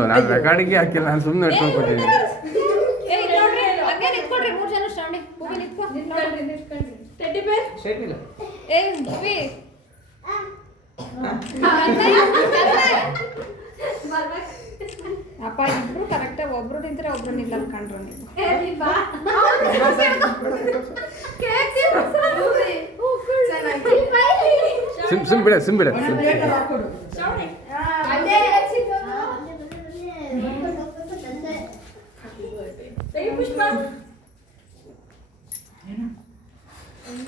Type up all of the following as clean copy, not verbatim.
ನಾನು ರೆಕಾರ್ಡಿಂಗ್ಗೆ ಹಾಕಿಲ್ಲ, ನಾನು ಸುಮ್ಮನೆ ಇಟ್ಕೊಂಡ್ಕೊತೀನಿ. ಅಪ್ಪ ಇಬ್ರು ಕರೆಕ್ಟಾಗಿ ಒಬ್ರು ನಿಂತ್ರೆ ಒಬ್ರು ನಿಲ್ಲಲ್ಲ ಕಂಡ್ರು ಸಿಂಬಿಡ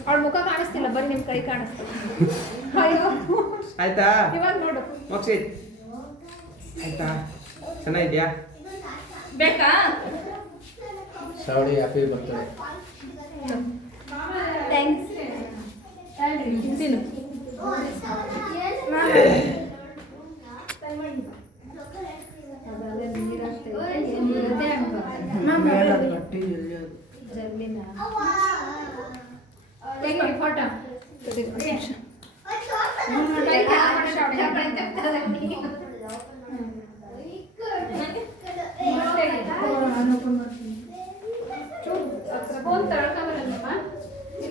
ಅವಳ ಮುಖ ಕಾಣಿಸ್ತಿಲ್ಲ, ಬರೀ ನಿಮ್ ಕೈ ಕಾಣಿಸ್ತದೆ. ಆಯ್ತಾ ಇವಾಗ ನೋಡು ಮೋಕ್ಷಿತ್ ಆಯ್ತಾ ಚೆನ್ನಾಗಿದ್ಯಾ? ಬೇಕಾ? Shravani happy birthday. ಥ್ಯಾಂಕ್ಸ್. ತಿನ್ನು. ಫೋಟೋ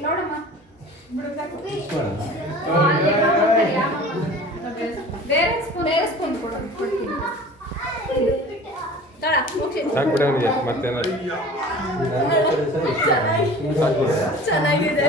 ನೋಡಮ್ಮ. ಬೇರೆ ಸ್ಪೂನ್ ಕೊಡ್ತೀನಿ. ಸಾಕು ಬಿಡ ಅವನಿಗೆ ಮತ್ತೇನಾದ್ರು ಚೆನ್ನಾಗಿದೆ.